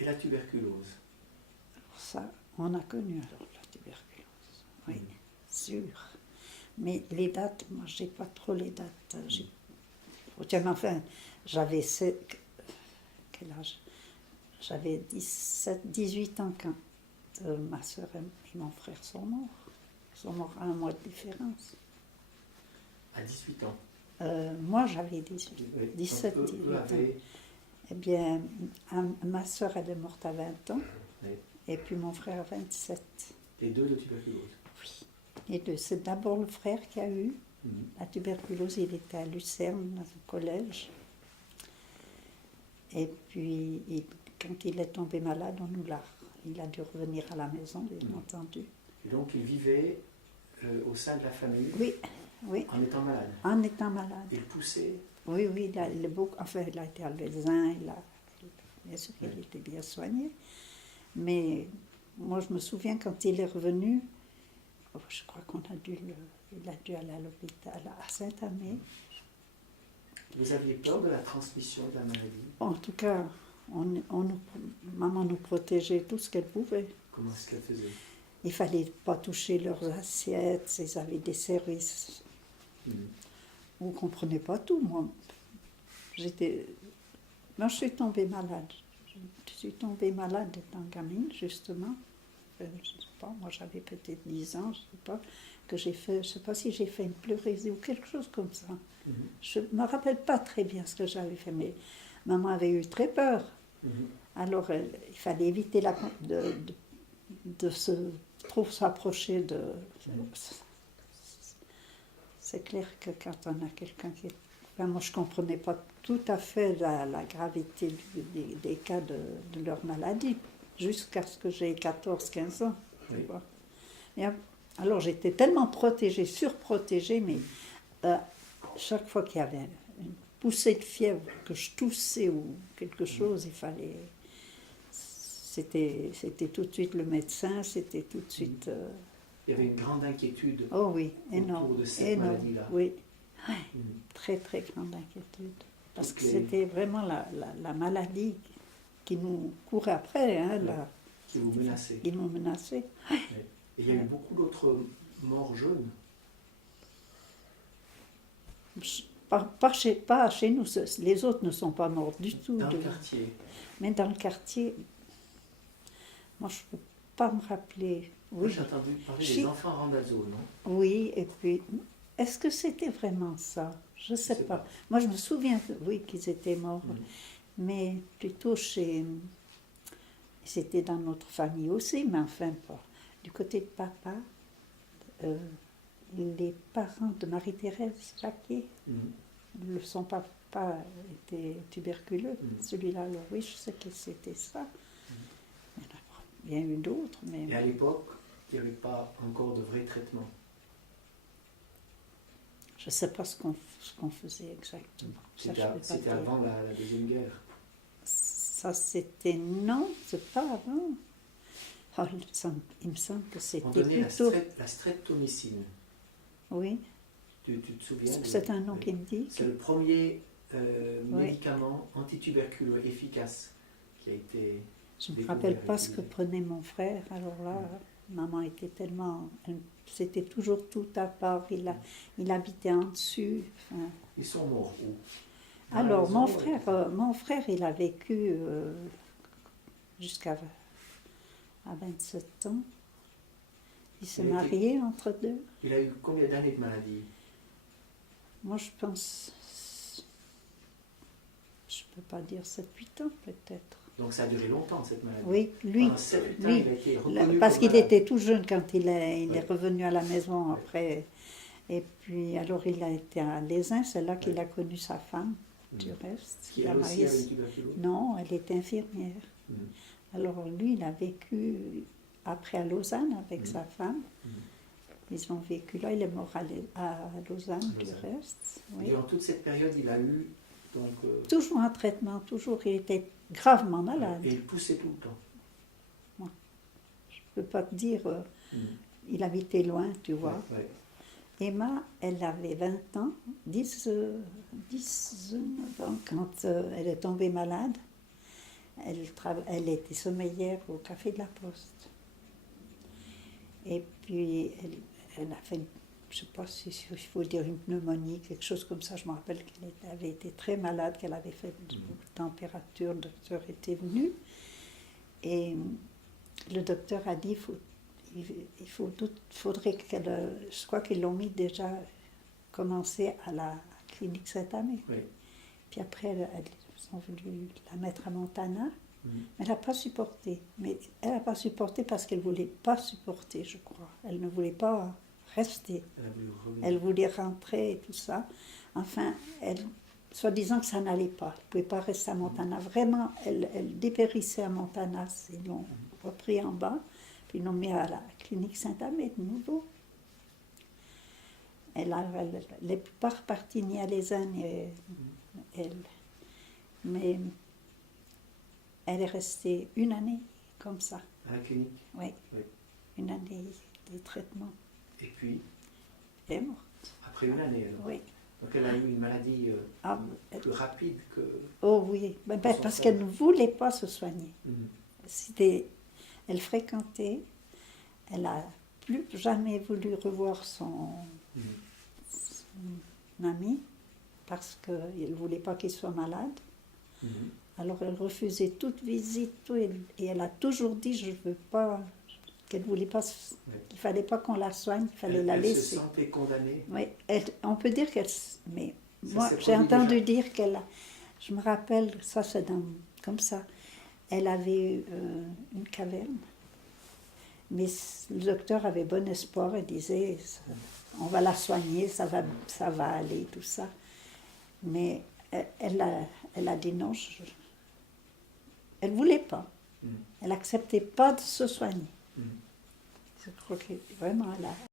Et la tuberculose? Alors ça, on a connu alors la tuberculose, oui, sûr. Mais les dates, moi, j'ai pas trop les dates. Tiens, mais enfin, j'avais quel âge? J'avais 18 ans quand ma soeur et mon frère sont morts. Ils sont morts à un mois de différence. À 18 ans? Moi, j'avais 17, 18 ans. Eh bien, ma soeur, elle est morte à 20 ans, Oui. et puis mon frère à 27. Les deux de tuberculose? Oui. Les deux. C'est d'abord le frère qui a eu la tuberculose. Il était à Lucerne, dans un collège. Et puis, quand il est tombé malade, il a dû revenir à la maison, bien entendu. Et donc, il vivait au sein de la famille? Oui, oui. En étant malade? En étant malade. Il poussait? Oui, il a été à Lausanne, bien sûr qu'il était bien soigné. Mais moi, je me souviens quand il est revenu, je crois il a dû aller à l'hôpital à Saint-Amé. Vous aviez peur de la transmission de la maladie? En tout cas, maman nous protégeait tout ce qu'elle pouvait. Comment est-ce qu'elle faisait? Il ne fallait pas toucher leurs assiettes, ils avaient des services. On ne comprenait pas tout, moi. Je suis tombée malade. Je suis tombée malade étant gamine, justement. Je ne sais pas, moi j'avais peut-être 10 ans, je ne sais pas si j'ai fait une pleurésie ou quelque chose comme ça. Je ne me rappelle pas très bien ce que j'avais fait, mais maman avait eu très peur. Alors il fallait éviter de se trop s'approcher de... C'est clair que quand on a quelqu'un qui est... Enfin, moi, je ne comprenais pas tout à fait la gravité des cas de leur maladie, jusqu'à ce que j'ai 14-15 ans. Oui. Et alors, j'étais tellement protégée, surprotégée, mais chaque fois qu'il y avait une poussée de fièvre, que je toussais ou quelque chose, il fallait... C'était tout de suite le médecin, c'était tout de suite... Il y avait une grande inquiétude autour de cette maladie-là. Oui, très très grande inquiétude. Parce que c'était vraiment la maladie qui nous courait après. Qui vous menaçait. Qui nous menaçait. Et il y a eu beaucoup d'autres morts jeunes. Pas chez nous, les autres ne sont pas morts du tout. Dans le quartier. Mais dans le quartier, moi je ne peux pas me rappeler. Oui. Moi, j'ai entendu parler des enfants Randazzo, non? Oui, et puis, est-ce que c'était vraiment ça? Je ne sais pas. Moi, je me souviens, qu'ils étaient morts, mais plutôt c'était dans notre famille aussi, mais enfin pas. Du côté de papa, les parents de Marie-Thérèse Jacquet, son papa était tuberculeux, celui-là, alors oui, je sais que c'était ça. Il y en a bien eu d'autres, mais... Et à l'époque, il n'y avait pas encore de vrai traitement. Je ne sais pas ce qu'on faisait exactement. C'était avant la Deuxième Guerre. Ça, c'était... Non, c'est pas avant. Oh, il me semble que c'était plutôt... la streptomycine. Oui. Tu te souviens? C'est un nom qui me dit. C'est le premier médicament antituberculeux efficace qui a été... Je ne me rappelle pas ce que prenait mon frère. Alors là, maman était tellement... C'était toujours tout à part. Il habitait en dessus. Enfin... Ils sont morts où? Alors, mon frère, il a vécu jusqu'à 27 ans. Il s'est marié entre deux. Il a eu combien d'années de maladie? Moi, je pense... Je ne peux pas dire 7-8 ans, peut-être. Donc ça a duré longtemps, cette maladie? Oui, lui, il a été reconnu parce qu'il malade. était tout jeune quand il est revenu à la maison après. Et puis, alors, il a été à Lausanne, c'est là qu'il a connu sa femme, du reste. Qui elle aussi avait tuberculose? Non, elle était infirmière. Alors, lui, il a vécu après à Lausanne avec sa femme. Ils ont vécu là, il est mort à Lausanne, du reste. Oui. Durant toute cette période, il a eu... Donc, toujours un traitement, toujours, il était gravement malade. Et il poussait tout le temps. Moi, je ne peux pas te dire, il habitait loin, tu vois. Emma, elle avait 20 ans, 19 ans, quand elle est tombée malade. Elle était sommeillère au Café de la Poste. Et puis, elle a fait, je ne sais pas si il faut dire une pneumonie, quelque chose comme ça. Je me rappelle qu'elle avait été très malade, qu'elle avait fait une température. Le docteur était venu. Et le docteur a dit faudrait qu'elle. Je crois qu'ils l'ont mis déjà commencer à la clinique Saint-Amé. Oui. Puis après, ils sont venus la mettre à Montana. Mais elle n'a pas supporté. Mais elle n'a pas supporté parce qu'elle ne voulait pas supporter, je crois. Elle ne voulait pas rester. Elle voulait rentrer et tout ça. Enfin, soi-disant que ça n'allait pas. Elle ne pouvait pas rester à Montana. Vraiment, elle dépérissait à Montana. Ils l'ont repris en bas. Puis ils l'ont mis à la clinique Saint-Amé de nouveau. Elle n'est pas repartie ni à l'ESA, ni elle. Mais elle est restée une année comme ça. À la clinique? Oui. Une année de traitement. Et puis? Elle est morte. Après une année, alors? Oui. Donc elle a eu une maladie plus rapide que... Oh oui, parce qu'elle ne voulait pas se soigner. Elle fréquentait, elle n'a plus jamais voulu revoir son ami parce qu'elle ne voulait pas qu'il soit malade. Alors elle refusait toute visite, tout, et elle a toujours dit je veux pas, qu'elle voulait pas, qu'il fallait pas qu'on la soigne, il fallait la laisser. Elle se sentait condamnée. Oui, on peut dire qu'elle, mais moi j'ai entendu dire qu'elle, je me rappelle, ça c'est comme ça, elle avait une caverne, mais le docteur avait bon espoir et disait on va la soigner, ça va aller, tout ça. Mais elle a dit non, elle ne voulait pas. Elle n'acceptait pas de se soigner. Je crois que vraiment, elle a